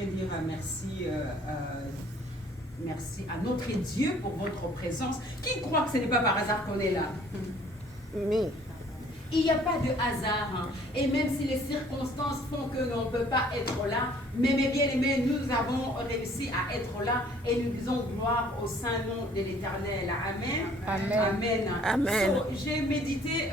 train de dire merci, merci à notre Dieu pour votre présence. Qui croit que ce n'est pas par hasard qu'on est là? Mais il n'y a pas de hasard. Hein. Et même si les circonstances font que l'on ne peut pas être là, mais mes bien-aimés, nous avons réussi à être là et nous disons gloire au saint nom de l'Éternel. Amen. Amen. Amen. Amen. So, j'ai médité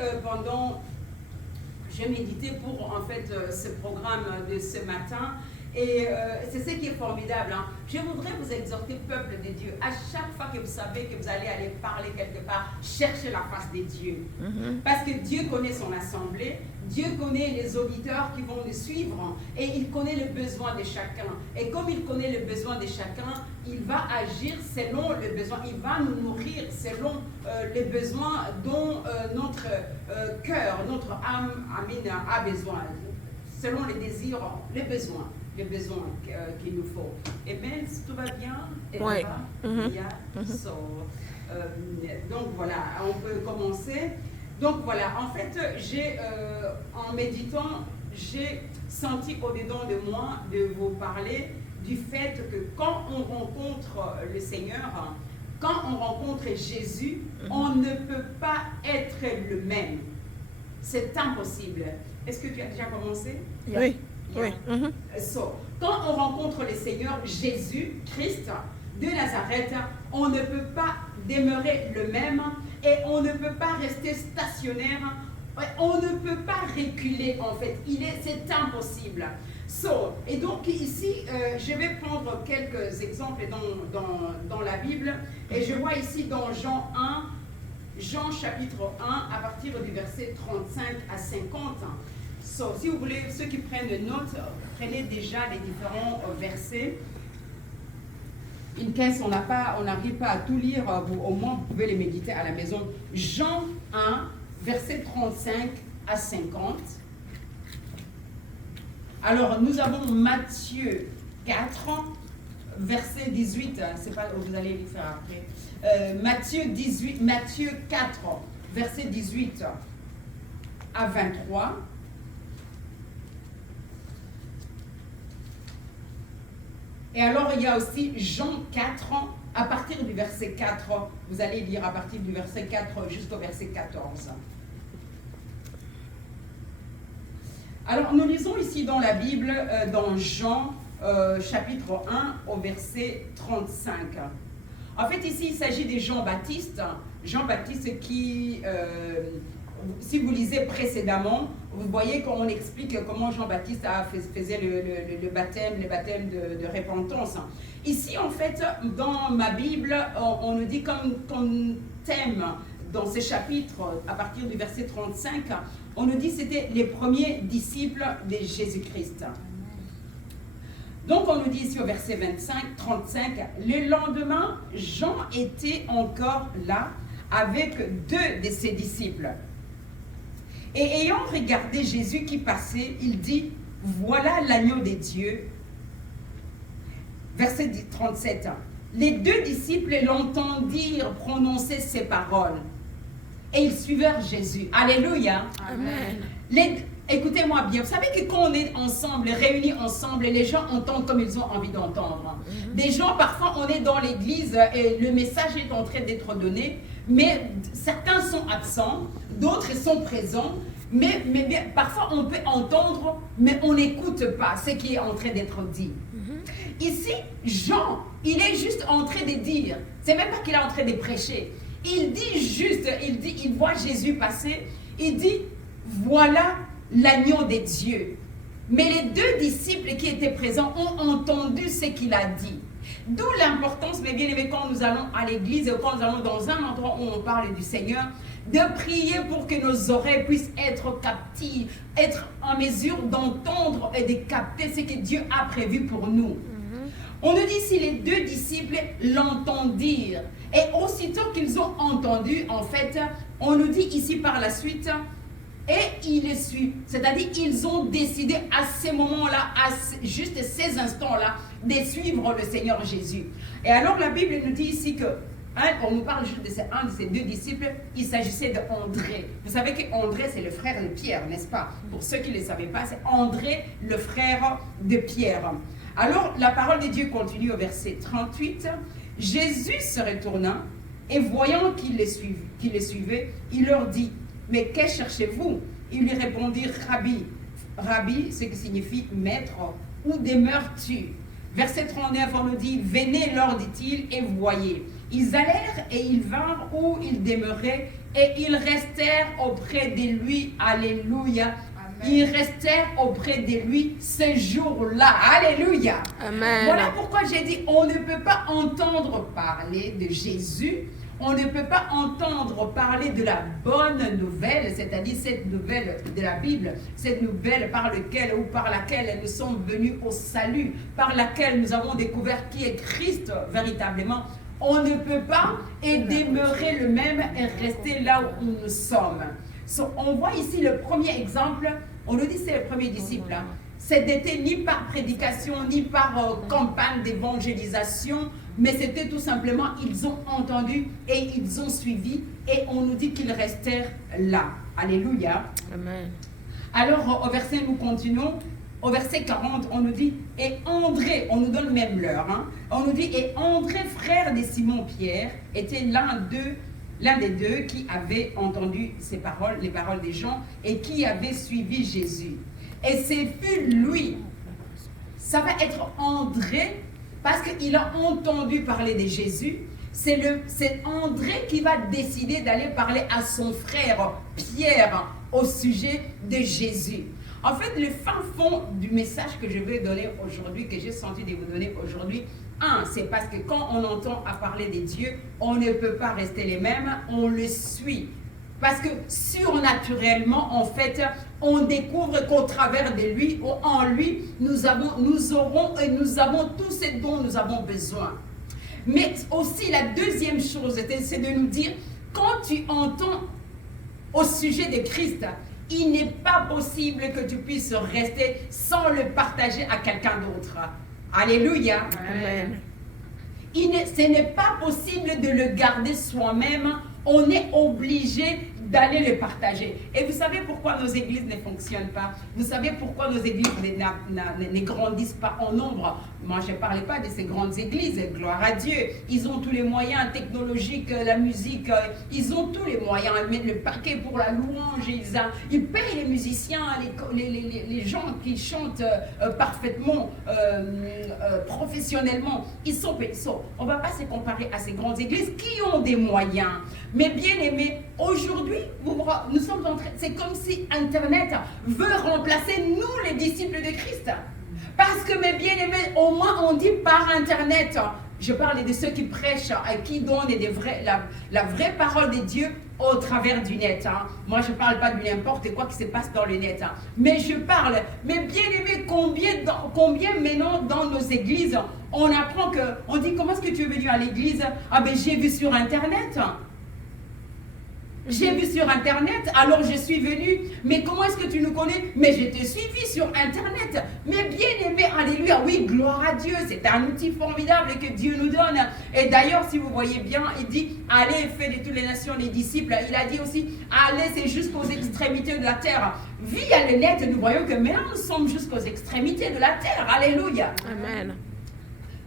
j'ai médité pour en fait ce programme de ce matin. Et c'est ce qui est formidable. Hein. Je voudrais vous exhorter, peuple de Dieu, à chaque fois que vous savez que vous allez aller parler quelque part, cherchez la face de Dieu. Parce que Dieu connaît son assemblée, Dieu connaît les auditeurs qui vont le suivre et il connaît le besoin de chacun. Et comme il connaît le besoin de chacun, il va agir selon le besoin. Il va nous nourrir selon les besoins dont notre cœur, notre âme a besoin. Selon les désirs, les besoins qu'il nous faut. Et bien, si tout va bien, et oui. Donc voilà, on peut commencer. Donc voilà, en fait, en méditant, j'ai senti au-dedans de moi de vous parler du fait que quand on rencontre le Seigneur, quand on rencontre Jésus, on ne peut pas être le même. C'est impossible. Est-ce que tu as déjà commencé? Oui. Oui. Quand on rencontre le Seigneur Jésus, Christ de Nazareth, on ne peut pas demeurer le même et on ne peut pas rester stationnaire, on ne peut pas reculer en fait, c'est impossible. Et donc ici, je vais prendre quelques exemples dans la Bible et je vois ici dans Jean chapitre 1 à partir du verset 35 à 50. Si vous voulez, ceux qui prennent notes, prenez déjà les différents versets. In case on n'arrive pas à tout lire, au moins vous pouvez les méditer à la maison. Jean 1, verset 35 à 50. Alors nous avons Matthieu 4, verset 18. C'est pas vous allez le faire après. Matthieu 4, verset 18 à 23. Et alors, il y a aussi Jean 4, à partir du verset 4, vous allez lire à partir du verset 4 jusqu'au verset 14. Alors, nous lisons ici dans la Bible, dans Jean, chapitre 1, au verset 35. En fait, ici, il s'agit de Jean-Baptiste. Jean-Baptiste qui, si vous lisez précédemment, vous voyez qu'on explique comment Jean-Baptiste faisait le baptême de repentance. Ici, en fait, dans ma Bible, on nous dit comme thème dans ce chapitre, à partir du verset 35, on nous dit que c'était les premiers disciples de Jésus-Christ. Donc, on nous dit ici au verset 35, le lendemain, Jean était encore là avec 2 de ses disciples. Et ayant regardé Jésus qui passait, il dit, voilà l'agneau de Dieu. Verset 37. Les 2 disciples l'entendirent prononcer ces paroles. Et ils suivirent Jésus. Alléluia. Amen. Écoutez-moi bien, vous savez que quand on est ensemble, réunis ensemble, les gens entendent comme ils ont envie d'entendre. Des gens, parfois, on est dans l'église et le message est en train d'être donné, mais certains sont absents, d'autres sont présents, mais bien, parfois on peut entendre, mais on n'écoute pas ce qui est en train d'être dit. Ici, Jean, il est juste en train de dire, c'est même pas qu'il est en train de prêcher, il dit juste, il voit Jésus passer, il dit, voilà l'agneau de Dieu. Mais les 2 disciples qui étaient présents ont entendu ce qu'il a dit. D'où l'importance, mes bien-aimés, quand nous allons à l'église, quand nous allons dans un endroit où on parle du Seigneur, de prier pour que nos oreilles puissent être captives, être en mesure d'entendre et de capter ce que Dieu a prévu pour nous. On nous dit si les 2 disciples l'entendirent. Et aussitôt qu'ils ont entendu, en fait, on nous dit ici par la suite, et ils les suivent. C'est-à-dire qu'ils ont décidé à ces moments-là, juste ces instants-là, de suivre le Seigneur Jésus. Et alors la Bible nous dit ici que, on nous parle juste de un de ces 2 disciples, il s'agissait d'André. Vous savez qu'André, c'est le frère de Pierre, n'est-ce pas? Pour ceux qui ne le savaient pas, c'est André, le frère de Pierre. Alors, la parole de Dieu continue au verset 38. Jésus se retourna et voyant qu'ils les suivaient, il leur dit, « Mais qu'est-ce cherchez-vous » Ils lui répondirent, « Rabbi, Rabbi, ce qui signifie maître, où demeures-tu » Verset 39, on nous dit, « Venez, leur dit-il, et voyez. » Ils allèrent et ils vinrent où il demeurait, et ils restèrent auprès de lui. Alléluia. Amen. Ils restèrent auprès de lui ce jour-là. Alléluia. Amen. Voilà pourquoi j'ai dit, on ne peut pas entendre parler de Jésus. On ne peut pas entendre parler de la bonne nouvelle, c'est-à-dire cette nouvelle de la Bible, cette nouvelle par laquelle nous sommes venus au salut, par laquelle nous avons découvert qui est Christ véritablement. On ne peut pas et demeurer le même et rester là où nous sommes. On voit ici le premier exemple, on nous dit c'est le premier disciple. C'était ni par prédication, ni par campagne d'évangélisation, mais c'était tout simplement, ils ont entendu et ils ont suivi et on nous dit qu'ils restèrent là. Alléluia. Amen. Alors au verset, nous continuons. Au verset 40, on nous dit, et André, on nous donne même l'heure, hein, on nous dit, et André, frère de Simon-Pierre, était l'un des deux qui avait entendu ces paroles, les paroles des gens, et qui avait suivi Jésus. Et c'est fut lui, ça va être André, parce qu'il a entendu parler de Jésus. C'est André qui va décider d'aller parler à son frère Pierre au sujet de Jésus. En fait, le fin fond du message que je vais donner aujourd'hui, que j'ai senti de vous donner aujourd'hui, c'est parce que quand on entend à parler de Dieu, on ne peut pas rester les mêmes, on le suit. Parce que surnaturellement, en fait, on découvre qu'au travers de lui, en lui, nous avons tout ce dont nous avons besoin. Mais aussi, la deuxième chose, c'est de nous dire, quand tu entends au sujet de Christ, il n'est pas possible que tu puisses rester sans le partager à quelqu'un d'autre. Alléluia. Amen. Ce n'est pas possible de le garder soi-même. On est obligé d'aller le partager. Et vous savez pourquoi nos églises ne fonctionnent pas? Vous savez pourquoi nos églises ne grandissent pas en nombre? Moi, je ne parlais pas de ces grandes églises, gloire à Dieu. Ils ont tous les moyens technologiques, la musique, ils ont tous les moyens. Ils mettent le paquet pour la louange, ils payent les musiciens, les gens qui chantent parfaitement, professionnellement. Ils sont payés. On ne va pas se comparer à ces grandes églises qui ont des moyens. Mais bien aimés, aujourd'hui, nous sommes en train, c'est comme si Internet veut remplacer nous les disciples de Christ. Parce que mes bien-aimés, au moins on dit par Internet, je parle de ceux qui prêchent, qui donnent la vraie parole de Dieu au travers du net. Hein. Moi je ne parle pas de n'importe quoi qui se passe dans le net. Hein. Mais je parle, mes bien-aimés, combien maintenant dans nos églises, on apprend on dit comment est-ce que tu es venu à l'église? Ah ben j'ai vu sur Internet. J'ai vu sur Internet, alors je suis venue. Mais comment est-ce que tu nous connais? Mais je t'ai suivi sur Internet. Mais bien aimé, alléluia, oui, gloire à Dieu. C'est un outil formidable que Dieu nous donne. Et d'ailleurs, si vous voyez bien, il dit, allez, faites de toutes les nations les disciples. Il a dit aussi, allez, c'est jusqu'aux extrémités de la terre. Via le net, nous voyons que maintenant, nous sommes jusqu'aux extrémités de la terre. Alléluia. Amen.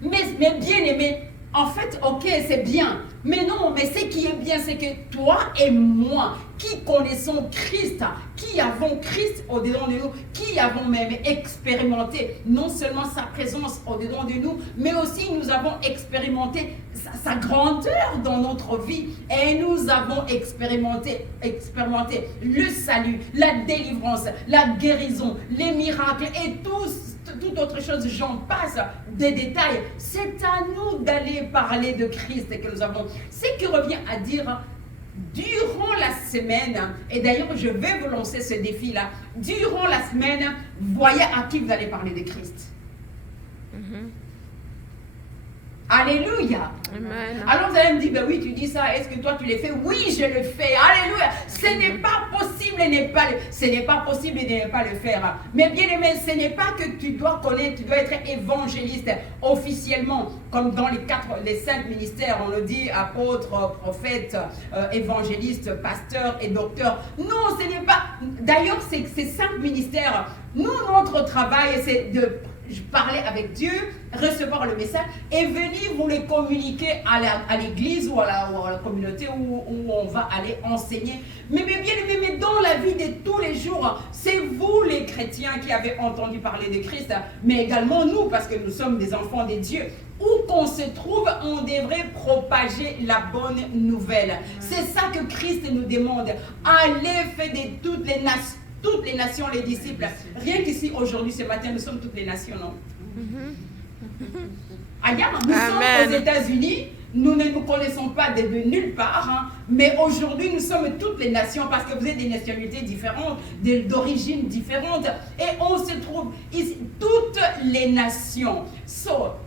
Mais bien aimé, en fait, ok, c'est bien. Mais non, mais ce qui est bien, c'est que toi et moi, qui connaissons Christ, qui avons Christ au-dedans de nous, qui avons même expérimenté non seulement sa présence au-dedans de nous, mais aussi nous avons expérimenté sa grandeur dans notre vie. Et nous avons expérimenté le salut, la délivrance, la guérison, les miracles et toute autre chose, j'en passe des détails. C'est à nous d'aller parler de Christ que nous avons. Ce qui revient à dire, durant la semaine, et d'ailleurs je vais vous lancer ce défi-là, durant la semaine, voyez à qui vous allez parler de Christ. Alléluia. Amen. Alors vous allez me dire, ben oui, tu dis ça, est-ce que toi tu le fais? Oui, je le fais. Alléluia. Ce n'est pas possible de ne pas le faire. Mais bien aimé, ce n'est pas que tu dois connaître, tu dois être évangéliste officiellement, comme dans les 5 ministères, on le dit, apôtre, prophète, évangéliste, pasteur et docteur. Non, ce n'est pas. D'ailleurs, ces 5 ministères, nous, notre travail, c'est de parler avec Dieu, recevoir le message et venir vous les communiquer à l'église ou à la communauté où on va aller enseigner. Mais bien aimé, mais dans la vie de tous les jours, c'est vous les chrétiens qui avez entendu parler de Christ, mais également nous, parce que nous sommes des enfants de Dieu. Où qu'on se trouve, on devrait propager la bonne nouvelle. C'est ça que Christ nous demande. Allez faire de toutes les nations les disciples. Rien qu'ici, aujourd'hui, ce matin, nous sommes toutes les nations, non? Ailleurs, nous sommes aux États-Unis. Nous ne nous connaissons pas de nulle part, hein, mais aujourd'hui nous sommes toutes les nations parce que vous êtes des nationalités différentes, d'origines différentes, et on se trouve ici, toutes les nations.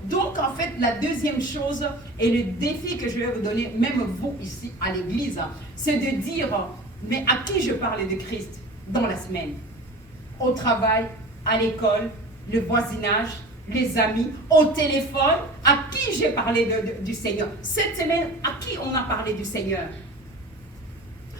Donc en fait, la deuxième chose et le défi que je vais vous donner, même vous ici à l'église, c'est de dire, mais à qui je parle de Christ dans la semaine? Au travail, à l'école, le voisinage, les amis, au téléphone, à qui j'ai parlé du Seigneur? Cette semaine, à qui on a parlé du Seigneur?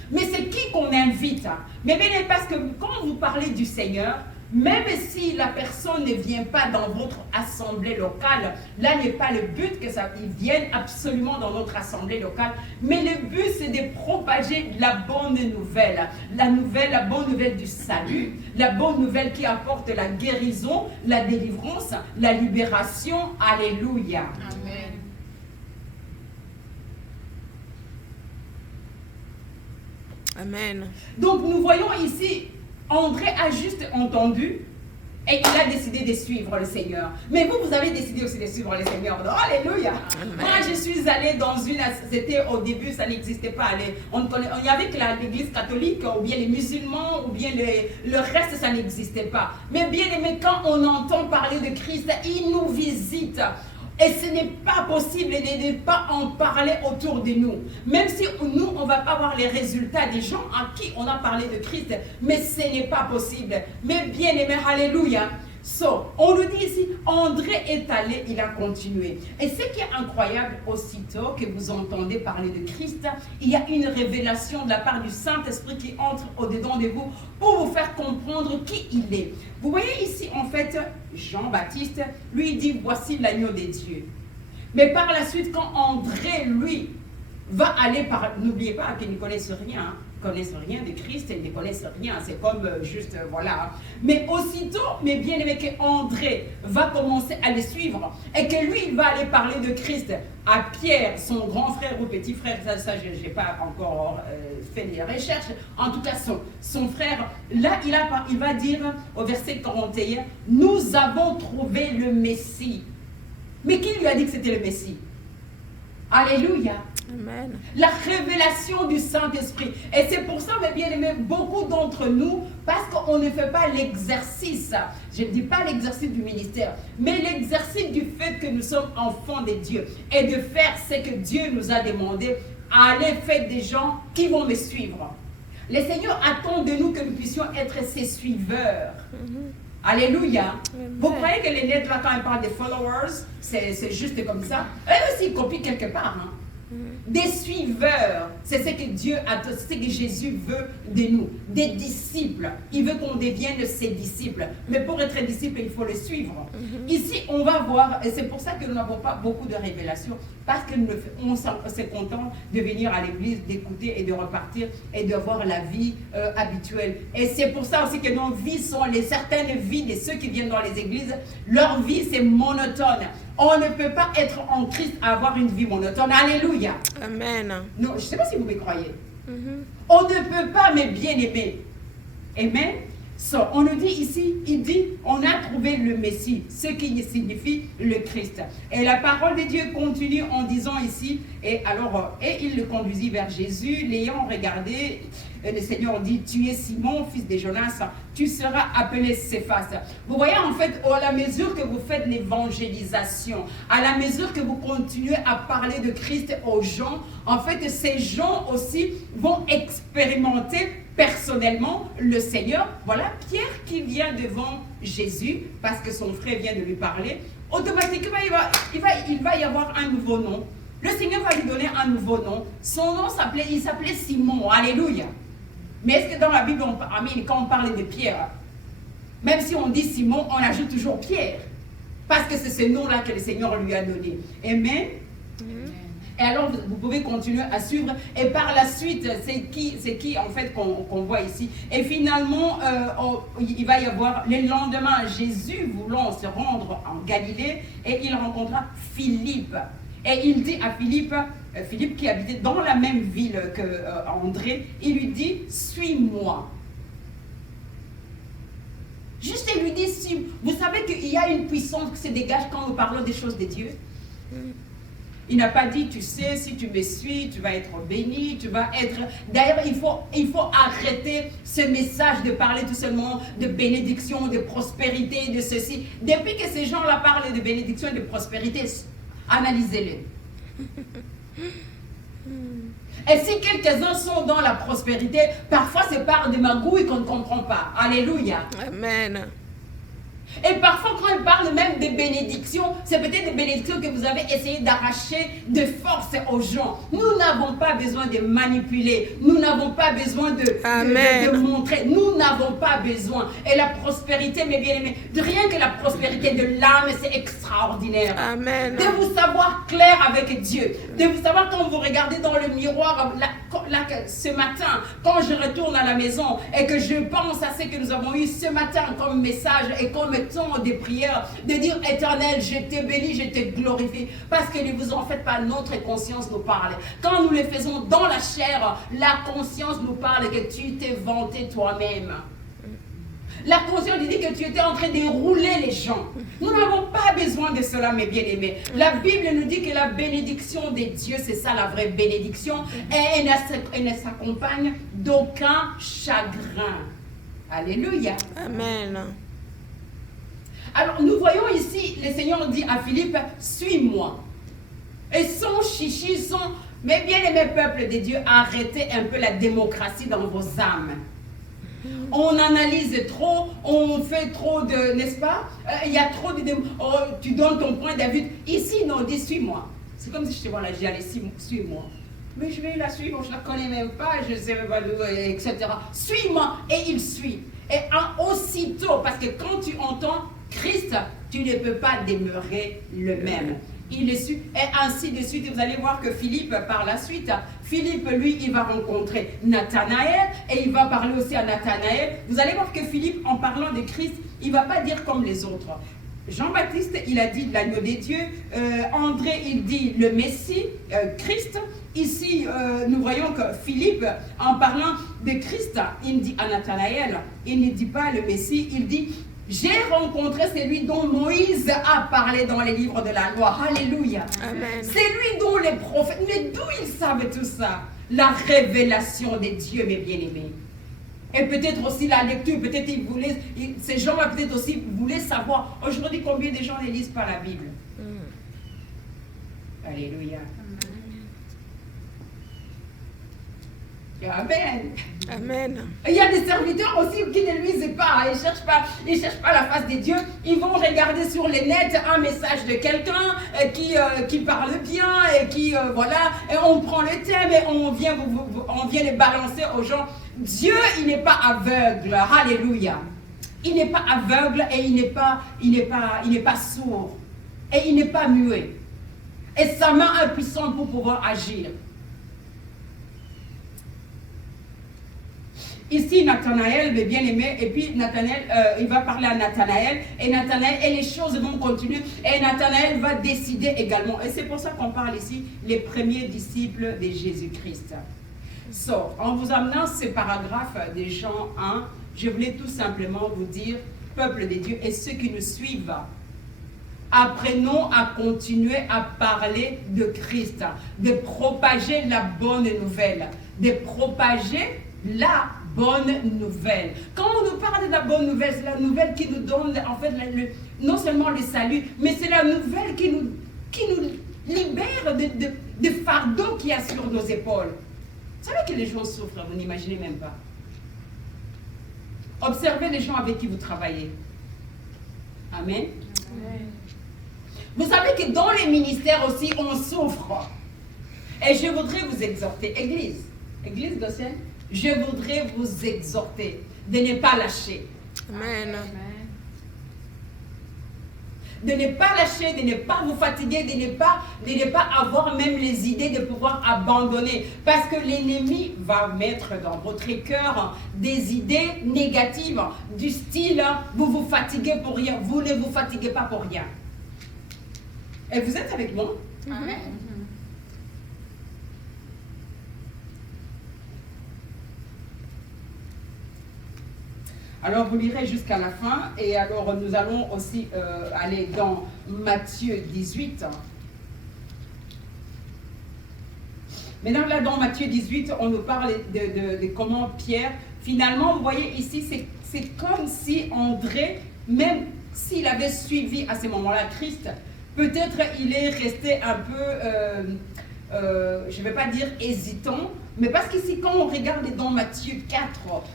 Mais c'est qui qu'on invite? Mais bien, parce que quand vous parlez du Seigneur, même si la personne ne vient pas dans votre assemblée locale, là n'est pas le but que ça vienne absolument dans notre assemblée locale, mais le but c'est de propager la bonne nouvelle, la bonne nouvelle du salut, la bonne nouvelle qui apporte la guérison, la délivrance, la libération. Alléluia. Amen. Amen. Donc nous voyons ici, André a juste entendu et il a décidé de suivre le Seigneur. Mais vous avez décidé aussi de suivre le Seigneur. Donc, alléluia. Amen. Moi, je suis allée dans une... C'était au début, ça n'existait pas. Il y avait que l'église catholique, ou bien les musulmans, ou bien le reste, ça n'existait pas. Mais bien aimé, quand on entend parler de Christ, il nous visite. Et ce n'est pas possible de ne pas en parler autour de nous. Même si nous, on ne va pas voir les résultats des gens à qui on a parlé de Christ. Mais ce n'est pas possible. Mais bien aimé, alléluia. On nous dit ici, André est allé, il a continué. Et ce qui est incroyable, aussitôt que vous entendez parler de Christ, il y a une révélation de la part du Saint-Esprit qui entre au-dedans de vous pour vous faire comprendre qui il est. Vous voyez ici, en fait, Jean-Baptiste, lui dit, voici l'agneau de Dieu. Mais par la suite, quand André, lui, va aller par... N'oubliez pas qu'ils ne connaissent rien, connaissent rien de Christ, ils ne connaissent rien, c'est comme juste, voilà. Mais aussitôt, mais bien aimé qu'André va commencer à les suivre et que lui, il va aller parler de Christ à Pierre, son grand frère ou petit frère, ça je n'ai pas encore fait les recherches, en tout cas son frère, là il va dire au verset 41, nous avons trouvé le Messie. Mais qui lui a dit que c'était le Messie? Alléluia. Amen. La révélation du Saint-Esprit. Et c'est pour ça, mes bien-aimés, beaucoup d'entre nous, parce qu'on ne fait pas l'exercice, je ne dis pas l'exercice du ministère, mais l'exercice du fait que nous sommes enfants de Dieu et de faire ce que Dieu nous a demandé, aller faire des gens qui vont me suivre. Le Seigneur attend de nous que nous puissions être ses suiveurs. Alléluia. Amen. Vous croyez que les lettres, là, quand ils parlent des followers, c'est juste comme ça? Eux aussi, ils copient quelque part. Hein? Des suiveurs, c'est ce que Dieu a, c'est ce que Jésus veut de nous, des disciples. Il veut qu'on devienne ses disciples. Mais pour être disciple, il faut le suivre. Ici, on va voir, et c'est pour ça que nous n'avons pas beaucoup de révélations, parce qu'on s'est content de venir à l'église, d'écouter et de repartir et de voir la vie habituelle. Et c'est pour ça aussi que nos vies sont, certaines vies de ceux qui viennent dans les églises, leur vie c'est monotone. On ne peut pas être en Christ à avoir une vie monotone. Alléluia. Amen. Non, je ne sais pas si vous me croyez. On ne peut pas, mais bien aimer. Amen. On nous dit ici, il dit, on a trouvé le Messie, ce qui signifie le Christ. Et la parole de Dieu continue en disant ici, et il le conduisit vers Jésus, l'ayant regardé, le Seigneur dit, tu es Simon, fils de Jonas, tu seras appelé Céphas. Vous voyez en fait, à la mesure que vous faites l'évangélisation, à la mesure que vous continuez à parler de Christ aux gens, en fait, ces gens aussi vont expérimenter personnellement le Seigneur. Voilà Pierre qui vient devant Jésus parce que son frère vient de lui parler. Automatiquement, il va y avoir un nouveau nom. Le Seigneur va lui donner un nouveau nom. Son nom s'appelait Simon. Alléluia. Mais est-ce que dans la Bible, quand on parle de Pierre, même si on dit Simon, on ajoute toujours Pierre. Parce que c'est ce nom-là que le Seigneur lui a donné. Amen. Et alors, vous pouvez continuer à suivre. Et par la suite, c'est qui en fait qu'on voit ici. Et finalement, il va y avoir le lendemain, Jésus voulant se rendre en Galilée, et il rencontra Philippe. Et il dit à Philippe, Philippe qui habitait dans la même ville qu'André, il lui dit, suis-moi. Juste, il lui dit, vous savez qu'il y a une puissance qui se dégage quand nous parlons des choses de Dieu. Il n'a pas dit, tu sais, si tu me suis, tu vas être béni, tu vas être... D'ailleurs, il faut arrêter ce message de parler tout seulement de bénédiction, de prospérité, de ceci. Depuis que ces gens-là parlent de bénédiction et de prospérité, analysez-les. Et si quelques-uns sont dans la prospérité, parfois c'est par des magouilles qu'on ne comprend pas. Alléluia. Amen. Et parfois, quand il parle même de bénédictions, c'est peut-être des bénédictions que vous avez essayé d'arracher de force aux gens. Nous n'avons pas besoin de manipuler. Nous n'avons pas besoin de montrer. Nous n'avons pas besoin. Et la prospérité, mes bien-aimés, rien que la prospérité de l'âme, c'est extraordinaire. Amen. De vous savoir clair avec Dieu. De vous savoir quand vous regardez dans le miroir, ce matin, quand je retourne à la maison et que je pense à ce que nous avons eu ce matin comme message et comme temps de prière, de dire Éternel, je te bénis, je te glorifie, parce que ne vous en faites pas, notre conscience nous parle. Quand nous le faisons dans la chair, la conscience nous parle que tu t'es vanté toi-même. La conscience dit que tu étais en train de rouler les gens. Nous n'avons pas besoin de cela, mes bien-aimés. La Bible nous dit que la bénédiction de Dieu, c'est ça la vraie bénédiction, et elle ne s'accompagne d'aucun chagrin. Alléluia. Amen. Alors, nous voyons ici, le Seigneur dit à Philippe, suis-moi. Et son chichi, mes bien-aimés peuples de Dieu, arrêtez un peu la démocratie dans vos âmes. On analyse trop, on fait trop de, n'est-ce pas? Il y a trop de, tu donnes ton point de vue. Ici, non, dis, suis-moi. C'est comme si je te vois là, j'ai allé, suis-moi. Mais je vais la suivre, je ne la connais même pas, je ne sais même pas, etc. Suis-moi, et il suit. Et aussitôt, parce que quand tu entends Christ, tu ne peux pas demeurer le même. Il est su, et ainsi de suite. Vous allez voir que Philippe, par la suite, Philippe, lui, il va rencontrer Nathanaël, et il va parler aussi à Nathanaël. Vous allez voir que Philippe, en parlant de Christ, il ne va pas dire comme les autres. Jean-Baptiste, il a dit l'agneau des dieux. André, il dit le Messie, Christ. Ici, nous voyons que Philippe, en parlant de Christ, il dit à Nathanaël, il ne dit pas le Messie, il dit j'ai rencontré celui dont Moïse a parlé dans les livres de la loi. Alléluia. Amen. C'est lui dont les prophètes, mais d'où ils savent tout ça? La révélation de Dieu, mes bien-aimés. Et peut-être aussi la lecture, peut-être ces gens-là peut-être aussi voulaient savoir aujourd'hui combien de gens ne lisent pas la Bible. Alléluia. Amen. Amen. Il y a des serviteurs aussi qui ne lisent pas. Ils ne cherchent pas la face de Dieu. Ils vont regarder sur les nets un message de quelqu'un qui parle bien et qui, voilà, et on prend le thème et on vient le balancer aux gens. Dieu, il n'est pas aveugle. Alléluia. Il n'est pas aveugle et il n'est pas sourd. Et il n'est pas muet. Et sa main est puissante pour pouvoir agir. Ici, Nathanaël, mes bien-aimés, et puis Nathanaël, il va parler à Nathanaël, et les choses vont continuer, et Nathanaël va décider également. Et c'est pour ça qu'on parle ici, les premiers disciples de Jésus-Christ. En vous amenant ces paragraphes des Jean 1, je voulais tout simplement vous dire, peuple de Dieu, et ceux qui nous suivent, apprenons à continuer à parler de Christ, de propager la bonne nouvelle, de propager la bonne nouvelle. Quand on nous parle de la bonne nouvelle, c'est la nouvelle qui nous donne en fait non seulement le salut, mais c'est la nouvelle qui nous libère de fardeaux qu'il y a sur nos épaules. Vous savez que les gens souffrent, vous n'imaginez même pas. Observez les gens avec qui vous travaillez. Amen. Amen. Vous savez que dans les ministères aussi, on souffre. Et je voudrais vous exhorter, Église Goshen, je voudrais vous exhorter de ne pas lâcher. Amen. de ne pas lâcher, de ne pas vous fatiguer, de ne pas avoir même les idées de pouvoir abandonner. Parce que l'ennemi va mettre dans votre cœur des idées négatives du style « vous vous fatiguez pour rien ». Vous ne vous fatiguez pas pour rien. Et vous êtes avec moi? Amen. Alors, vous lirez jusqu'à la fin. Et alors, nous allons aussi aller dans Matthieu 18. Maintenant, là, dans Matthieu 18, on nous parle de comment Pierre, finalement, vous voyez ici, c'est comme si André, même s'il avait suivi à ce moment-là Christ, peut-être il est resté un peu, je ne vais pas dire hésitant, mais parce qu'ici, quand on regarde dans Matthieu 4,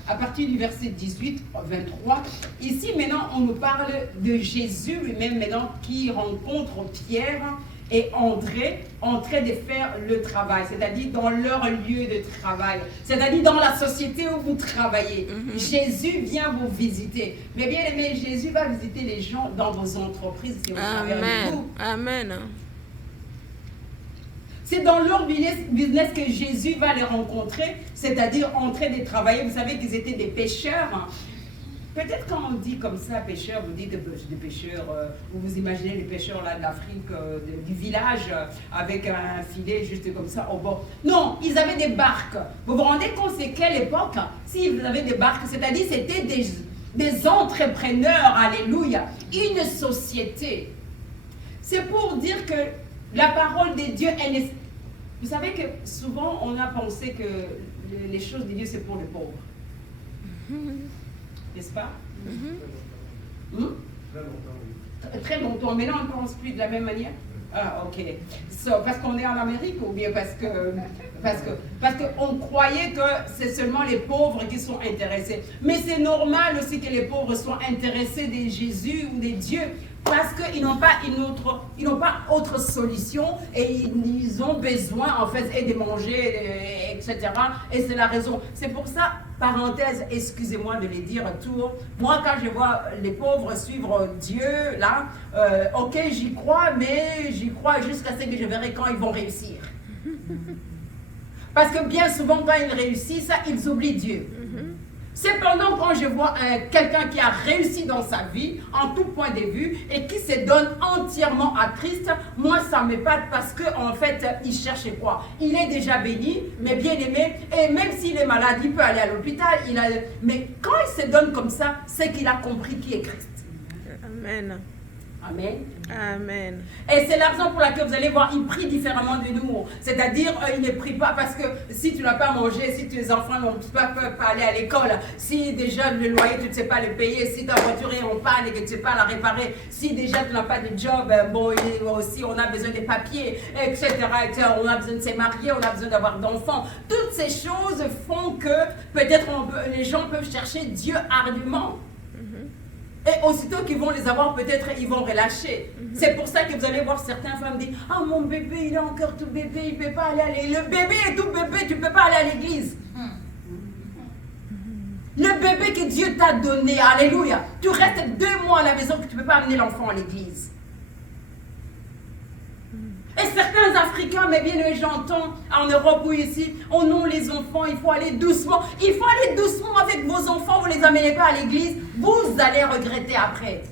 à partir du verset 18, 23, ici maintenant, on nous parle de Jésus lui-même maintenant qui rencontre Pierre et André en train de faire le travail, c'est-à-dire dans leur lieu de travail, c'est-à-dire dans la société où vous travaillez. Jésus vient vous visiter. Mais bien aimé, Jésus va visiter les gens dans vos entreprises si vous travaillez avec vous. Amen. C'est dans leur business que Jésus va les rencontrer, c'est-à-dire en train de travailler. Vous savez qu'ils étaient des pêcheurs. Peut-être quand on dit comme ça, pêcheurs, vous dites des pêcheurs, vous imaginez les pêcheurs là de l'Afrique, du village, avec un filet juste comme ça au bord. Non, ils avaient des barques. Vous vous rendez compte, c'est quelle époque? Si vous avez des barques, c'est-à-dire c'était des entrepreneurs, alléluia, une société. C'est pour dire que la parole de Dieu, vous savez que souvent on a pensé que les choses de Dieu c'est pour les pauvres. N'est-ce pas? Très longtemps, mais là on ne pense plus de la même manière. Ah, ok. Parce qu'on est en Amérique ou bien parce qu'on croyait que c'est seulement les pauvres qui sont intéressés. Mais c'est normal aussi que les pauvres soient intéressés de Jésus ou de Dieu. Parce qu'ils n'ont pas autre solution et ils ont besoin en fait et de manger, etc. Et c'est la raison. C'est pour ça, parenthèse, excusez-moi de les dire tout. Moi, quand je vois les pauvres suivre Dieu, là, ok, j'y crois, mais j'y crois jusqu'à ce que je verrai quand ils vont réussir. Parce que bien souvent, quand ils réussissent, ils oublient Dieu. Cependant, quand je vois quelqu'un qui a réussi dans sa vie, en tout point de vue, et qui se donne entièrement à Christ, moi, ça m'épate parce qu'en fait, il cherche quoi? Il est déjà béni, mais bien aimé, et même s'il est malade, il peut aller à l'hôpital. Mais quand il se donne comme ça, c'est qu'il a compris qui est Christ. Amen. Amen. Amen. Et c'est la raison pour laquelle vous allez voir, il prie différemment de nous. C'est-à-dire, il ne prie pas parce que si tu n'as pas mangé, si tes enfants ne peuvent pas aller à l'école, si déjà le loyer, tu ne sais pas le payer, si ta voiture est en panne et que tu ne sais pas la réparer, si déjà tu n'as pas de job, bon, aussi on a besoin de papiers, etc., etc. On a besoin de se marier, on a besoin d'avoir d'enfants. Toutes ces choses font que peut-être les gens peuvent chercher Dieu ardument. Et aussitôt qu'ils vont les avoir, peut-être ils vont relâcher. C'est pour ça que vous allez voir certaines femmes dire « Ah, mon bébé, il est encore tout bébé, il ne peut pas aller à l'église. » Le bébé est tout bébé, tu ne peux pas aller à l'église. Le bébé que Dieu t'a donné, alléluia. Tu restes 2 mois à la maison que tu ne peux pas amener l'enfant à l'église. Et certains Africains, mais bien j'entends en Europe ou ici, oh non, les enfants, il faut aller doucement. Il faut aller doucement avec vos enfants, vous ne les amenez pas à l'église, vous allez regretter après.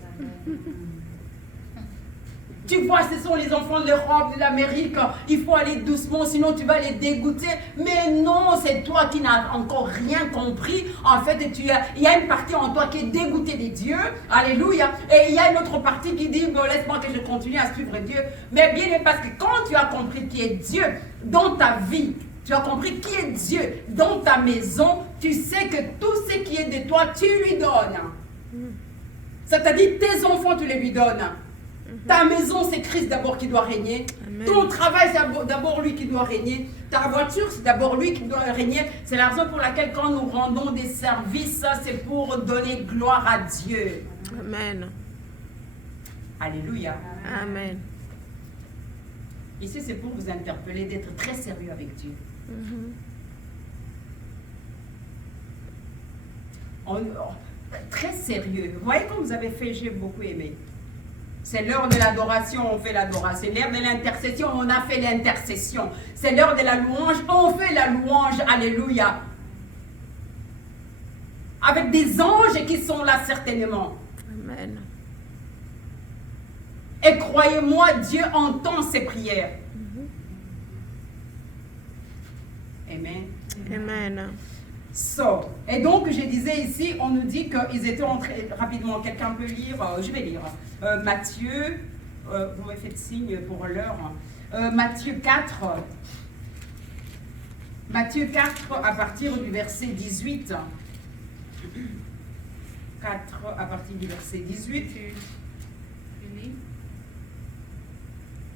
Tu vois, ce sont les enfants de l'Europe, de l'Amérique, il faut aller doucement, sinon tu vas les dégoûter. Mais non, c'est toi qui n'as encore rien compris. En fait, il y a une partie en toi qui est dégoûtée de Dieu, alléluia. Et il y a une autre partie qui dit, bon, laisse-moi que je continue à suivre Dieu. Mais bien, parce que quand tu as compris qui est Dieu dans ta vie, tu as compris qui est Dieu dans ta maison, tu sais que tout ce qui est de toi, tu lui donnes. C'est-à-dire, tes enfants, tu les lui donnes. Ta maison, c'est Christ d'abord qui doit régner. Amen. Ton travail, c'est d'abord lui qui doit régner. Ta voiture, c'est d'abord lui qui doit régner. C'est la raison pour laquelle quand nous rendons des services, c'est pour donner gloire à Dieu. Amen. Alléluia. Amen. Ici, c'est pour vous interpeller d'être très sérieux avec Dieu. Très sérieux. Vous voyez comme vous avez fait, j'ai beaucoup aimé. C'est l'heure de l'adoration, on fait l'adoration. C'est l'heure de l'intercession, on a fait l'intercession. C'est l'heure de la louange, on fait la louange. Alléluia. Avec des anges qui sont là certainement. Amen. Et croyez-moi, Dieu entend ces prières. Amen. Amen. So, et donc, je disais ici, on nous dit qu'ils étaient entrés, rapidement, quelqu'un peut lire, je vais lire, Matthieu, vous me faites signe pour l'heure, Matthieu 4, à partir du verset 18, 4 à partir du verset 18. Tu lis?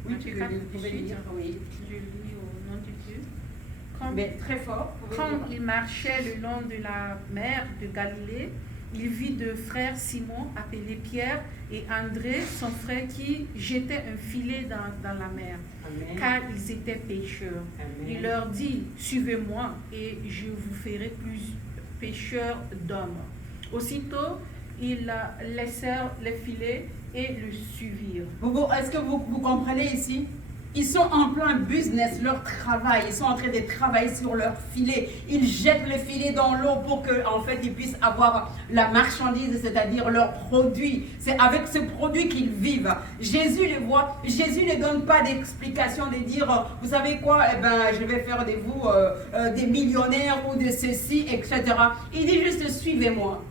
Oui, tu pouvais lire, oui. Je lis au nom de Dieu. Mais très fort. Quand il marchait le long de la mer de Galilée, il vit deux frères Simon, appelés Pierre, et André, son frère, qui jetaient un filet dans la mer, Amen. car ils étaient pêcheurs. Amen. Il leur dit, suivez-moi, et je vous ferai plus pêcheurs d'hommes. Aussitôt, ils laissèrent les filets et le suivirent. Est-ce que vous comprenez ici? Ils sont en plein business, leur travail. Ils sont en train de travailler sur leur filet. Ils jettent le filet dans l'eau pour qu'en fait, ils puissent avoir la marchandise, c'est-à-dire leur produit. C'est avec ce produit qu'ils vivent. Jésus les voit. Jésus ne donne pas d'explication de dire, vous savez quoi, eh ben, je vais faire de vous des millionnaires ou de ceci, etc. Il dit juste, suivez-moi.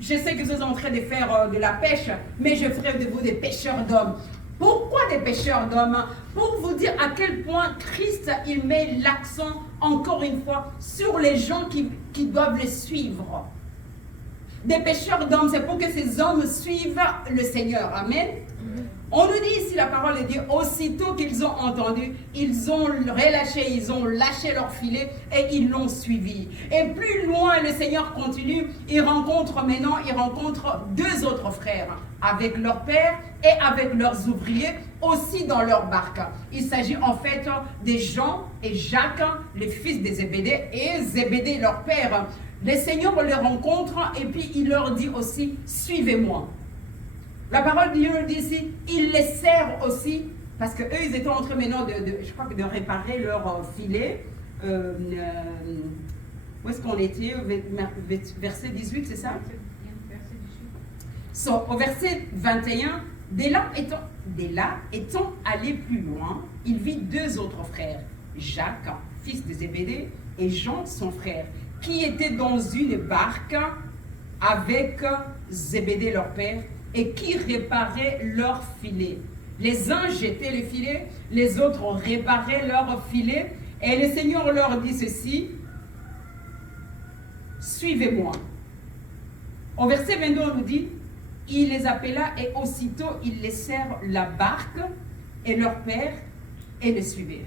Je sais que vous êtes en train de faire de la pêche, mais je ferai de vous des pêcheurs d'hommes. Pourquoi des pêcheurs d'hommes? Pour vous dire à quel point Christ, il met l'accent, encore une fois, sur les gens qui doivent le suivre. Des pêcheurs d'hommes, c'est pour que ces hommes suivent le Seigneur. Amen. On nous dit ici la parole de Dieu, aussitôt qu'ils ont entendu, ils ont relâché, ils ont lâché leur filet et ils l'ont suivi. Et plus loin, le Seigneur continue, il rencontre deux autres frères, avec leur père et avec leurs ouvriers, aussi dans leur barque. Il s'agit en fait de Jean et Jacques, les fils de Zébédée, et Zébédée, leur père. Le Seigneur les rencontre et puis il leur dit aussi, suivez-moi. La parole de Dieu nous dit ici, il les sert aussi, parce qu'eux, ils étaient en train maintenant de réparer leur filet. Où est-ce qu'on était? Verset 18, c'est ça? So, au verset 21, dès là étant allé plus loin, il vit deux autres frères, Jacques, fils de Zébédée, et Jean, son frère, qui étaient dans une barque avec Zébédée, leur père, et qui réparaient leurs filets. Les uns jetaient les filets, les autres réparaient leurs filets, et le Seigneur leur dit ceci, suivez-moi. Au verset 22, on nous dit, il les appela et aussitôt ils laissèrent la barque et leur père et le suivirent.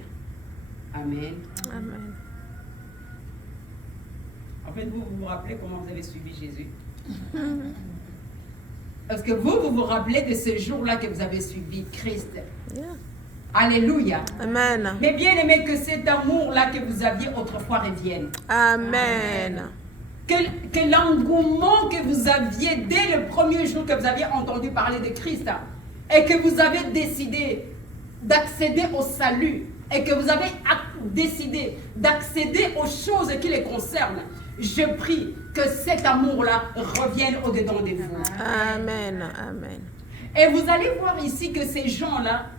Amen. Amen. En fait, vous vous rappelez comment vous avez suivi Jésus? Parce que vous rappelez de ce jour-là que vous avez suivi Christ. Yeah. Alléluia. Amen. Mais bien aimé, que cet amour-là que vous aviez autrefois revienne. Amen. Que l'engouement que vous aviez dès le premier jour que vous aviez entendu parler de Christ et que vous avez décidé d'accéder au salut et que vous avez décidé d'accéder aux choses qui les concernent, je prie que cet amour-là revienne au-dedans de vous. Amen. Amen. Et vous allez voir ici que ces gens-là,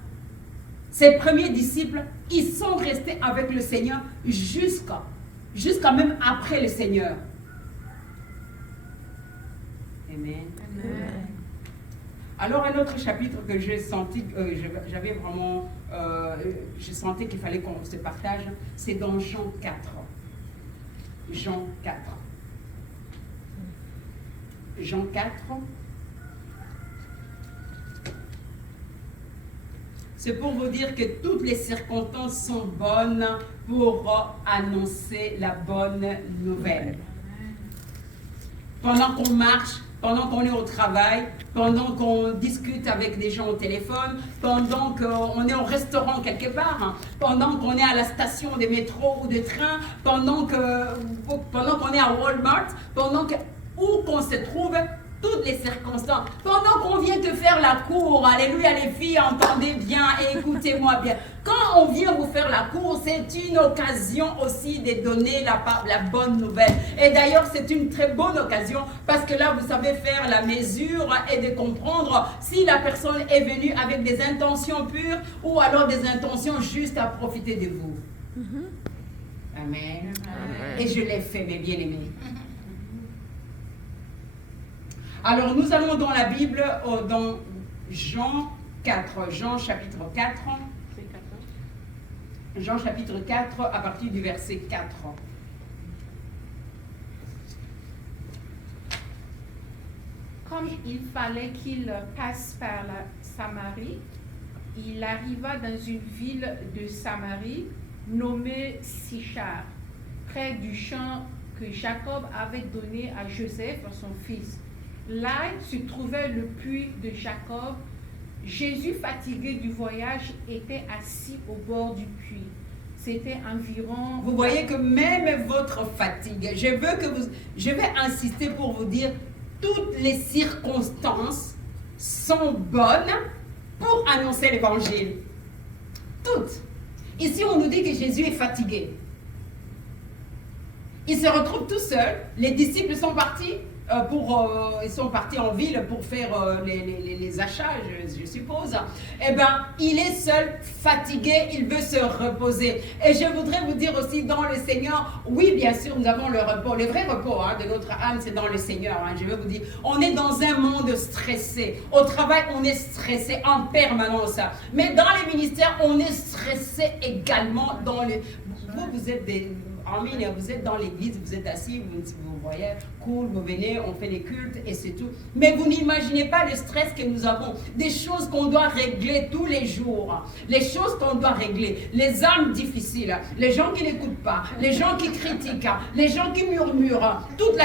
ces premiers disciples, ils sont restés avec le Seigneur jusqu'à même après le Seigneur. Amen. Amen. Alors un autre chapitre que j'ai senti, j'avais vraiment, je sentais qu'il fallait qu'on se partage, c'est dans Jean 4. Jean 4. Jean 4. C'est pour vous dire que toutes les circonstances sont bonnes pour annoncer la bonne nouvelle. Pendant qu'on marche, pendant qu'on est au travail, pendant qu'on discute avec des gens au téléphone, pendant qu'on est au restaurant quelque part, pendant qu'on est à la station de métro ou de train, pendant qu'on est à Walmart, où qu'on se trouve, toutes les circonstances. Pendant qu'on vient te faire la cour, alléluia les filles, entendez bien et écoutez-moi bien. Quand on vient vous faire la cour, c'est une occasion aussi de donner la bonne nouvelle. Et d'ailleurs, c'est une très bonne occasion parce que là, vous savez faire la mesure et de comprendre si la personne est venue avec des intentions pures ou alors des intentions juste à profiter de vous. Amen. Amen. Et je l'ai fait, mes bien-aimés. Alors, nous allons dans la Bible, dans Jean 4, Jean chapitre 4. Jean chapitre 4, à partir du verset 4. Comme il fallait qu'il passe par la Samarie, il arriva dans une ville de Samarie nommée Sichar, près du champ que Jacob avait donné à Joseph, son fils. Là se trouvait le puits de Jacob. Jésus, fatigué du voyage, était assis au bord du puits. C'était environ... Vous voyez que même votre fatigue, je vais insister pour vous dire, toutes les circonstances sont bonnes pour annoncer l'évangile. Toutes. Ici, on nous dit que Jésus est fatigué. Il se retrouve tout seul. Les disciples sont partis. Ils sont partis en ville pour faire les achats, je suppose. Eh bien, il est seul, fatigué, il veut se reposer. Et je voudrais vous dire aussi, dans le Seigneur, oui, bien sûr, nous avons le repos. Le vrai repos de notre âme, c'est dans le Seigneur. Je veux vous dire, on est dans un monde stressé. Au travail, on est stressé en permanence. Mais dans les ministères, on est stressé également. Vous êtes des... Amen, vous êtes dans l'église, vous êtes assis, vous voyez, cool, vous venez, on fait les cultes et c'est tout. Mais vous n'imaginez pas le stress que nous avons, des choses qu'on doit régler tous les jours, les choses qu'on doit régler, les âmes difficiles, les gens qui n'écoutent pas, les gens qui critiquent, les gens qui murmurent, toutes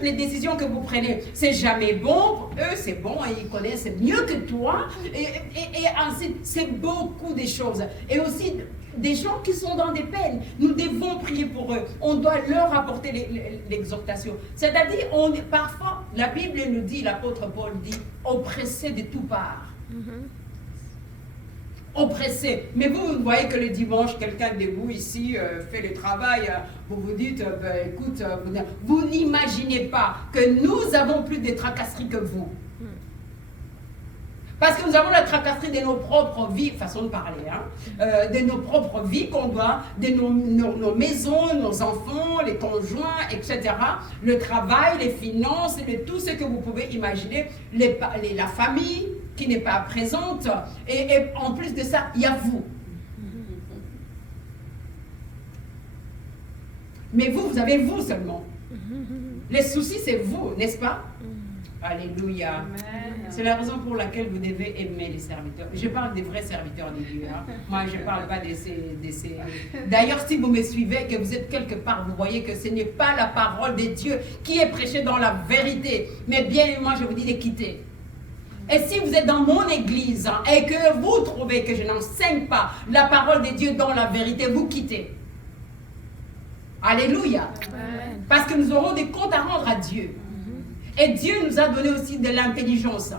les décisions que vous prenez, c'est jamais bon, pour eux c'est bon et ils connaissent mieux que toi, et ainsi, c'est beaucoup de choses. Et aussi, des gens qui sont dans des peines, nous devons prier pour eux. On doit leur apporter l'exhortation. C'est-à-dire, parfois, la Bible nous dit, l'apôtre Paul dit, oppressé de toutes parts. Oppressé. Mais vous voyez que le dimanche, quelqu'un de vous ici fait le travail, vous vous dites, écoute, vous n'imaginez pas que nous avons plus de tracasseries que vous. Parce que nous avons la tracasserie de nos propres vies, façon de parler, de nos propres vies qu'on doit, de nos maisons, nos enfants, les conjoints, etc. Le travail, les finances, tout ce que vous pouvez imaginer, la famille qui n'est pas présente. Et en plus de ça, il y a vous. Mais vous avez vous seulement. Les soucis, c'est vous, n'est-ce pas? Alléluia. Amen. C'est la raison pour laquelle vous devez aimer les serviteurs. Je parle des vrais serviteurs de Dieu. Moi, je ne parle pas de ces... D'ailleurs, si vous me suivez, que vous êtes quelque part, vous voyez que ce n'est pas la parole de Dieu qui est prêchée dans la vérité. Mais bien, moi, je vous dis de quitter. Et si vous êtes dans mon église et que vous trouvez que je n'enseigne pas la parole de Dieu dans la vérité, vous quittez. Alléluia. Amen. Parce que nous aurons des comptes à rendre à Dieu. Et Dieu nous a donné aussi de l'intelligence.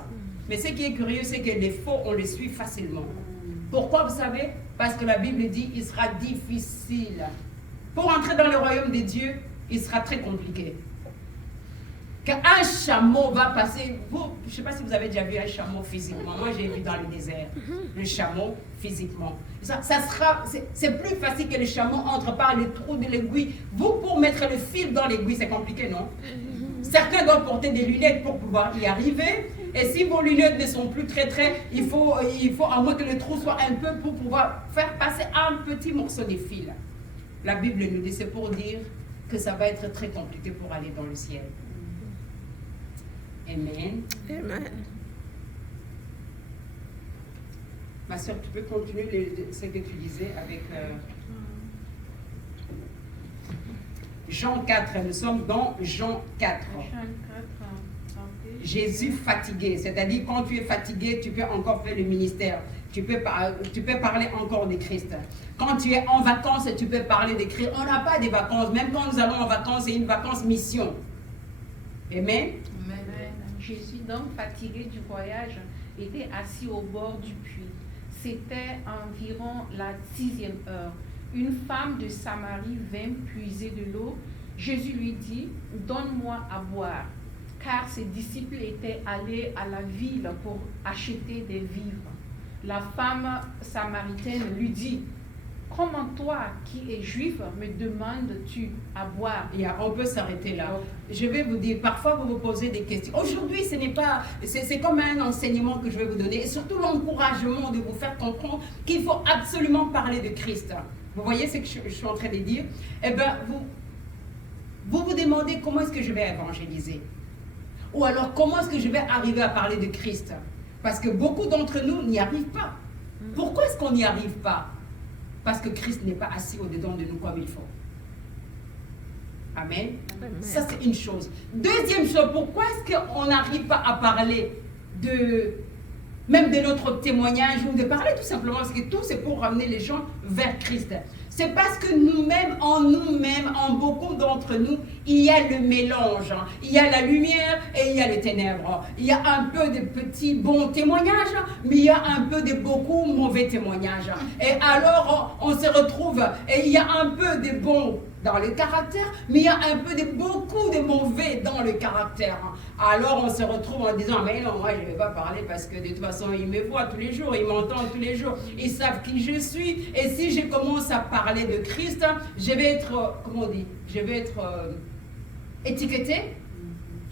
Mais ce qui est curieux, c'est que les faux, on les suit facilement. Pourquoi, vous savez? Parce que la Bible dit il sera difficile. Pour entrer dans le royaume de Dieu, il sera très compliqué. Qu'un chameau va passer... je ne sais pas si vous avez déjà vu un chameau physiquement. Moi, j'ai vu dans le désert le chameau physiquement. C'est plus facile que le chameau entre par le trou de l'aiguille. Vous, pour mettre le fil dans l'aiguille, c'est compliqué, non? Certains doivent porter des lunettes pour pouvoir y arriver. Et si vos lunettes ne sont plus très, il faut à moins que le trou soit un peu pour pouvoir faire passer un petit morceau de fil. La Bible nous dit, c'est pour dire que ça va être très compliqué pour aller dans le ciel. Amen. Amen. Ma soeur, tu peux continuer ce que tu disais avec... Jean 4, nous sommes dans Jean 4. Jésus fatigué, c'est-à-dire quand tu es fatigué, tu peux encore faire le ministère. Tu peux parler encore de Christ. Quand tu es en vacances, tu peux parler de Christ. On n'a pas de vacances. Même quand nous allons en vacances, c'est une vacance mission. Amen. Jésus, donc fatigué du voyage, était assis au bord du puits. C'était environ la 6e heure. Une femme de Samarie vint puiser de l'eau. Jésus lui dit, « Donne-moi à boire. » Car ses disciples étaient allés à la ville pour acheter des vivres. La femme samaritaine lui dit, « Comment toi, qui es juif, me demandes-tu à boire ?» On peut s'arrêter là. Je vais vous dire, parfois vous vous posez des questions. Aujourd'hui, ce n'est pas, c'est comme un enseignement que je vais vous donner, et surtout l'encouragement de vous faire comprendre qu'il faut absolument parler de Christ. Vous voyez ce que je suis en train de dire? Eh bien, vous demandez comment est-ce que je vais évangéliser? Ou alors, comment est-ce que je vais arriver à parler de Christ? Parce que beaucoup d'entre nous n'y arrivent pas. Pourquoi est-ce qu'on n'y arrive pas? Parce que Christ n'est pas assis au-dedans de nous comme il faut. Amen. Amen. Ça, c'est une chose. Deuxième chose, pourquoi est-ce qu'on n'arrive pas à parler même de notre témoignage ou de parler tout simplement? Parce que tout, c'est pour ramener les gens vers Christ. C'est parce que nous-mêmes, en beaucoup d'entre nous, il y a le mélange. Il y a la lumière et il y a les ténèbres. Il y a un peu de petits bons témoignages, mais il y a un peu de beaucoup mauvais témoignages. Et alors, on se retrouve, et il y a un peu de bons dans le caractère, mais il y a un peu de beaucoup de mauvais dans le caractère. Alors on se retrouve en disant, mais non, moi je ne vais pas parler parce que de toute façon ils me voient tous les jours, ils m'entendent tous les jours, ils savent qui je suis, et si je commence à parler de Christ, je vais être, comment on dit, je vais être étiqueté.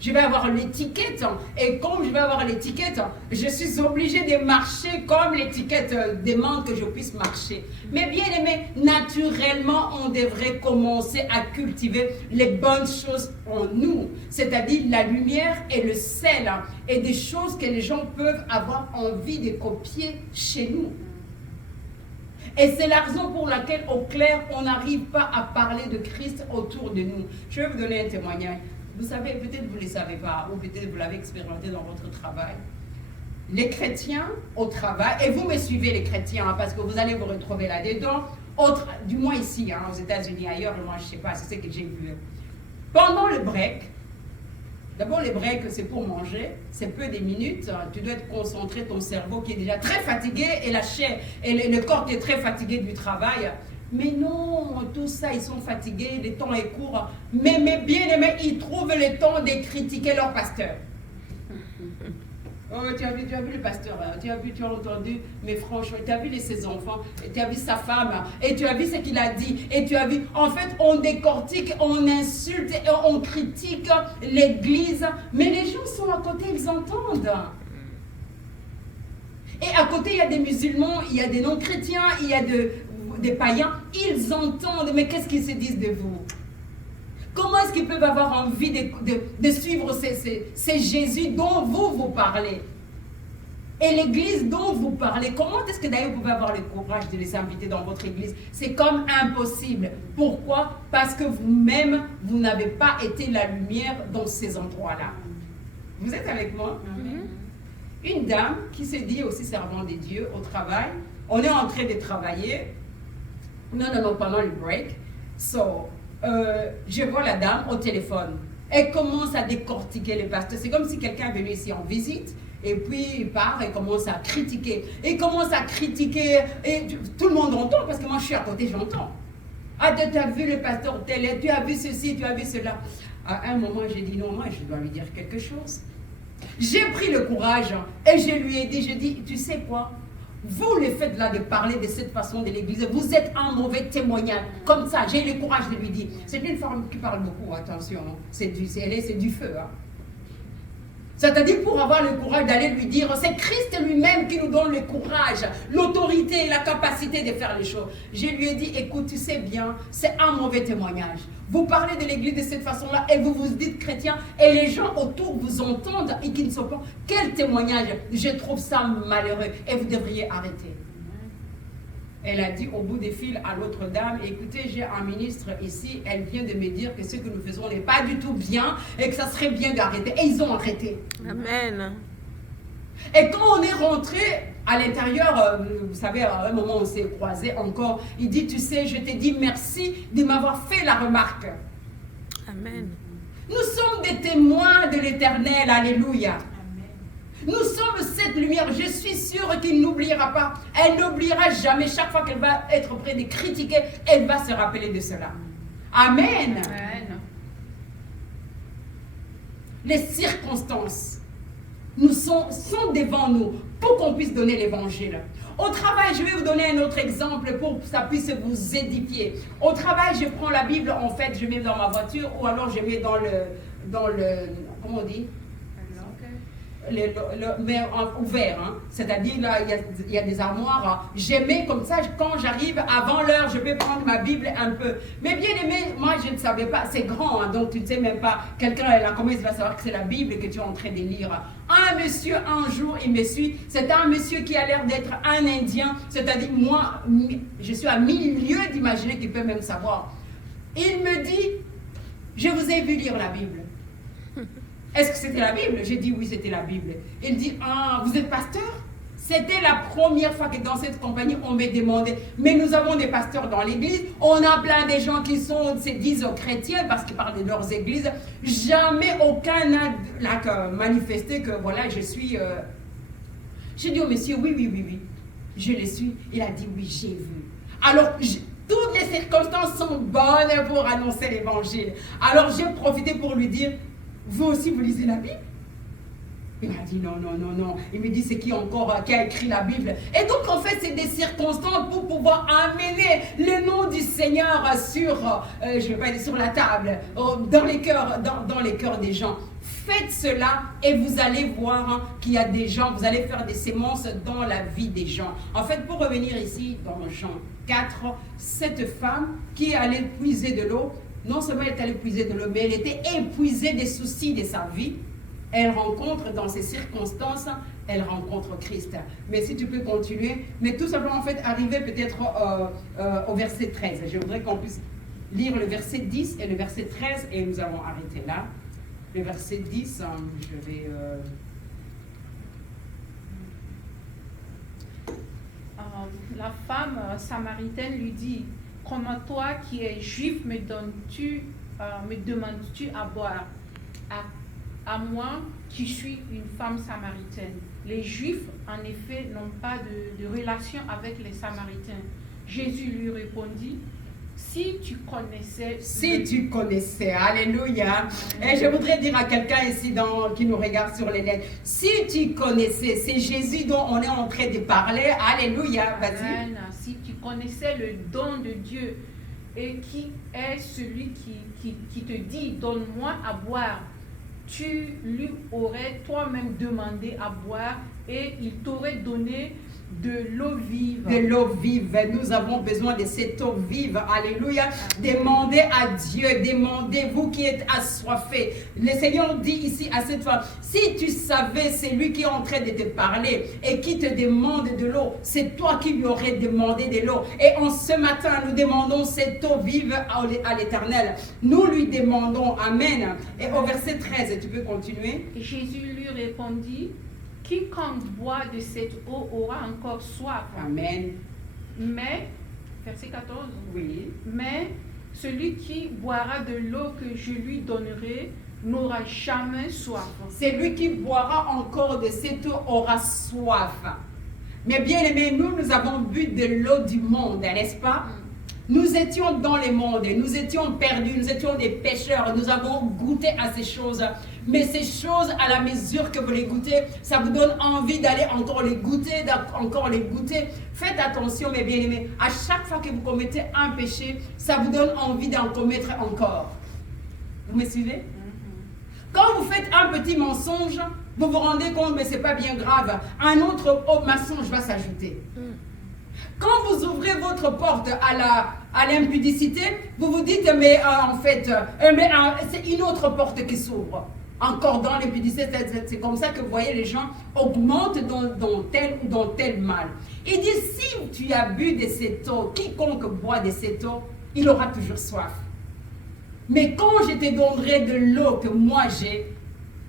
Je vais avoir l'étiquette, et comme je vais avoir l'étiquette, je suis obligée de marcher comme l'étiquette demande que je puisse marcher. Mais bien aimé, naturellement, on devrait commencer à cultiver les bonnes choses en nous, c'est-à-dire la lumière et le sel, et des choses que les gens peuvent avoir envie de copier chez nous. Et c'est la raison pour laquelle, au clair, on n'arrive pas à parler de Christ autour de nous. Je vais vous donner un témoignage. Vous savez, peut-être vous ne le savez pas, ou peut-être vous l'avez expérimenté dans votre travail. Les chrétiens au travail, et vous me suivez les chrétiens, hein, parce que vous allez vous retrouver là-dedans, du moins ici, aux États-Unis, ailleurs, moi je ne sais pas, c'est ce que j'ai vu. Pendant le break, d'abord les breaks c'est pour manger, c'est peu des minutes, tu dois te concentrer, ton cerveau qui est déjà très fatigué, et la chair, et le corps qui est très fatigué du travail. Mais non, tout ça, ils sont fatigués, le temps est court. Mais bien aimés, ils trouvent le temps de critiquer leur pasteur. Oh, tu as vu le pasteur, tu as entendu, mais franchement, tu as vu ses enfants, tu as vu sa femme, et tu as vu ce qu'il a dit, et tu as vu, en fait, on décortique, on insulte, et on critique l'église, mais les gens sont à côté, ils entendent. Et à côté, il y a des musulmans, il y a des non-chrétiens, il y a des païens, ils entendent, mais qu'est-ce qu'ils se disent de vous? Comment est-ce qu'ils peuvent avoir envie de suivre ces Jésus dont vous parlez? Et l'église dont vous parlez, comment est-ce que d'ailleurs vous pouvez avoir le courage de les inviter dans votre église? C'est comme impossible. Pourquoi? Parce que vous-même, vous n'avez pas été la lumière dans ces endroits-là. Vous êtes avec moi? Une dame qui se dit aussi servant de Dieu au travail, on est en train de travailler. Non, pendant le break. Je vois la dame au téléphone. Elle commence à décortiquer les pasteurs. C'est comme si quelqu'un est venu ici en visite, et puis il part et commence à critiquer. Et tout le monde entend, parce que moi je suis à côté, j'entends. Ah, tu as vu le pasteur tel, tu as vu ceci, tu as vu cela. À un moment, j'ai dit non, moi je dois lui dire quelque chose. J'ai pris le courage et je lui ai dit, tu sais quoi? Vous, le fait là de parler de cette façon de l'église, vous êtes un mauvais témoignage. Comme ça, j'ai eu le courage de lui dire. C'est une femme qui parle beaucoup, attention. C'est du feu. Hein. C'est-à-dire pour avoir le courage d'aller lui dire, c'est Christ lui-même qui nous donne le courage, l'autorité et la capacité de faire les choses. Je lui ai dit, écoute, tu sais bien, c'est un mauvais témoignage. Vous parlez de l'église de cette façon-là et vous vous dites chrétien et les gens autour vous entendent et qui ne sont pas. Quel témoignage? Je trouve ça malheureux et vous devriez arrêter. Elle a dit au bout des fils à l'autre dame, écoutez, j'ai un ministre ici, elle vient de me dire que ce que nous faisons n'est pas du tout bien et que ça serait bien d'arrêter. Et ils ont arrêté. Amen. Et quand on est rentré à l'intérieur, vous savez, à un moment on s'est croisés encore, il dit, tu sais, je te dis merci de m'avoir fait la remarque. Amen. Nous sommes des témoins de l'Éternel. Alléluia. Nous sommes cette lumière. Je suis sûre qu'il n'oubliera pas. Elle n'oubliera jamais. Chaque fois qu'elle va être près de critiquer, elle va se rappeler de cela. Amen. Amen. Les circonstances sont devant nous pour qu'on puisse donner l'évangile. Au travail, je vais vous donner un autre exemple pour que ça puisse vous édifier. Au travail, je prends la Bible, en fait, je mets dans ma voiture ou alors je mets dans le comment on dit? Mais ouvert, hein. C'est-à-dire là il y a des armoires, je mets comme ça, quand j'arrive avant l'heure, je peux prendre ma Bible un peu. Mais bien aimé, moi je ne savais pas, c'est grand, hein, donc tu ne sais même pas, quelqu'un là, comment il va savoir que c'est la Bible que tu es en train de lire. Un monsieur un jour il me suit, c'est un monsieur qui a l'air d'être un Indien, c'est-à-dire moi je suis à 1000 lieues d'imaginer qu'il peut même savoir. Il me dit, je vous ai vu lire la Bible. Est-ce que c'était la Bible? J'ai dit oui, c'était la Bible. Il dit, ah, vous êtes pasteur? C'était la première fois que dans cette compagnie, on m'a demandé, mais nous avons des pasteurs dans l'église, on a plein de gens qui se disent chrétiens parce qu'ils parlent de leurs églises. Jamais aucun n'a manifesté que voilà, je suis... J'ai dit au monsieur, oui, je le suis. Il a dit oui, j'ai vu. Alors, toutes les circonstances sont bonnes pour annoncer l'évangile. Alors, j'ai profité pour lui dire, vous aussi, vous lisez la Bible? Il m'a dit non. Il me dit c'est qui encore qui a écrit la Bible? Et donc en fait c'est des circonstances pour pouvoir amener le nom du Seigneur sur, je vais pas dire sur la table, dans les cœurs des gens. Faites cela et vous allez voir qu'il y a des gens, vous allez faire des sémences dans la vie des gens. En fait, pour revenir ici dans Jean 4, cette femme qui allait puiser de l'eau, non seulement elle est allée puiser de l'eau, mais elle était épuisée des soucis de sa vie. Elle rencontre dans ces circonstances, elle rencontre Christ. Mais si tu peux continuer, mais tout simplement en fait arriver peut-être au verset 13. Je voudrais qu'on puisse lire le verset 10 et le verset 13 et nous allons arrêter là. Le verset 10, je vais... La femme samaritaine lui dit, comment toi qui es juif me demandes-tu à boire? À moi qui suis une femme samaritaine. Les Juifs, en effet, n'ont pas de relation avec les Samaritains. Jésus lui répondit, si tu connaissais, alléluia. Et je voudrais dire à quelqu'un ici qui nous regarde sur les lettres, si tu connaissais, c'est Jésus dont on est en train de parler, alléluia, vas-y. Si tu connaissais le don de Dieu et qui est celui qui te dit, donne-moi à boire, tu lui aurais toi-même demandé à boire et il t'aurait donné de l'eau vive. De l'eau vive. Nous avons besoin de cette eau vive. Alléluia. Demandez à Dieu. Demandez, vous qui êtes assoiffés. Le Seigneur dit ici à cette femme, si tu savais, c'est lui qui est en train de te parler et qui te demande de l'eau, c'est toi qui lui aurais demandé de l'eau. Et en ce matin, nous demandons cette eau vive à l'Éternel. Nous lui demandons. Amen. Et au verset 13, tu peux continuer. Et Jésus lui répondit, quiconque boit de cette eau aura encore soif. Amen. Mais, verset 14, oui. Mais celui qui boira de l'eau que je lui donnerai n'aura jamais soif. Celui qui boira encore de cette eau aura soif. Mais bien aimés, nous avons bu de l'eau du monde, n'est-ce pas? Nous étions dans le monde, nous étions perdus, nous étions des pécheurs, nous avons goûté à ces choses. Mais ces choses, à la mesure que vous les goûtez, ça vous donne envie d'aller encore les goûter, Faites attention, mes bien-aimés, à chaque fois que vous commettez un péché, ça vous donne envie d'en commettre encore. Vous me suivez? Quand vous faites un petit mensonge, vous vous rendez compte, mais ce n'est pas bien grave. Un autre mensonge va s'ajouter. Quand vous ouvrez votre porte à l'impudicité, vous vous dites, mais en fait, c'est une autre porte qui s'ouvre. Encore dans l'impudicité, c'est comme ça que vous voyez les gens augmentent dans tel ou dans tel mal. Il dit, si tu as bu de cette eau, quiconque boit de cette eau, il aura toujours soif. Mais quand je te donnerai de l'eau que moi j'ai,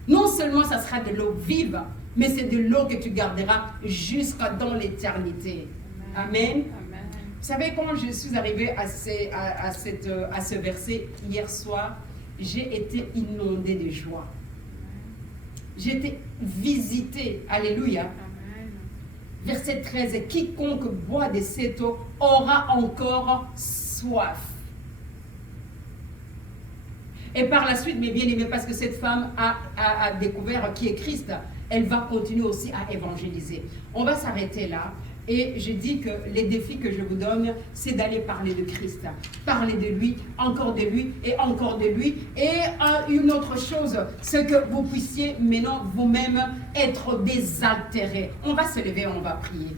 non seulement ça sera de l'eau vive, mais c'est de l'eau que tu garderas jusqu'à dans l'éternité. Amen. Amen. Vous savez, quand je suis arrivée à ce verset hier soir, j'ai été inondée de joie. J'ai été visitée. Alléluia. Amen. Verset 13. Quiconque boit de cette eau aura encore soif. Et par la suite, mes bien-aimés, parce que cette femme a découvert qui est Christ, elle va continuer aussi à évangéliser. On va s'arrêter là. Et je dis que les défis que je vous donne, c'est d'aller parler de Christ. Parler de lui, encore de lui et encore de lui. Et une autre chose, c'est que vous puissiez maintenant vous-même être désaltérés. On va se lever, on va prier.